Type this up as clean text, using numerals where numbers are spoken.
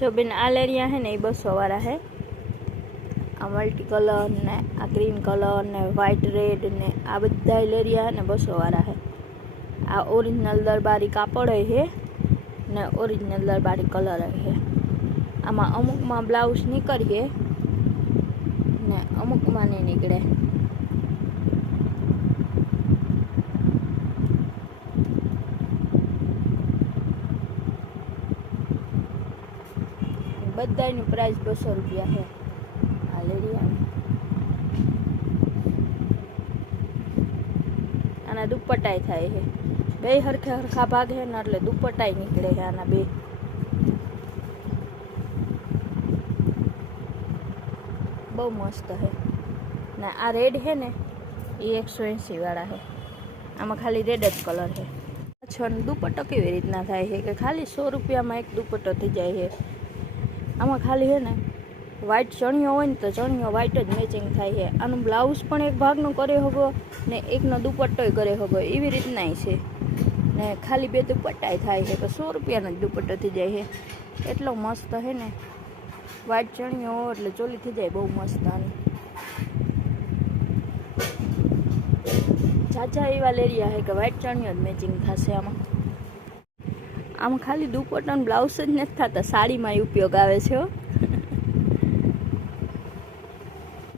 जो बेन आ लेरिया है ने 200 वाला है। आ मल्टी कलर ने आ ग्रीन कलर ने व्हाइट रेड ने आ बधा लेरिया है ने 200 वाला है। आ ओरिजिनल दरबारी कापड़ है ने ओरिजिनल दरबारी कलर है। आमा अमुक में ब्लाउज निकळे ने अमुक में नहीं निकळे। बधानी प्राइस 200 रुपया है। आ लेरिया आना दुपट्टाई थाय है। बे हरखा हरखा भाग है ना એટલે दुपट्टाई निकळे है। आना बे बहु मस्त है ना। आ रेड है ने ये 180 वाला है। आमा खाली रेड ज कलर है। अच्छा दुपट्टो केवी रीतना थाय है कि खाली 100 रुपया में एक दुपट्टो थी जाए है। आमा खाली है ने व्हाइट चणियो होय ने तो चणियो व्हाइट ज मैचिंग थाय है। आनु ब्लाउज पण एक भागनो करे होगो ने एकनो दुपट्टोय करे होगो एवी रीतनाय छे ने खाली 2 दुपट्टाय थाय है। तो 100 रुपया नो दुपट्टो थी जाए है। एटलो मस्त है ने व्हाइट चणियो એટલે ચોલી થઈ જાય બહુ મસ્ત। આની જાજા એવા લેરિયા है કે व्हाइट चणियो જ મેચિંગ થશે। આમાં ખાલી દુપટ્ટો અને બ્લાઉઝ જ નથી થતા, સાડીમાં ઉપયોગ આવે છે।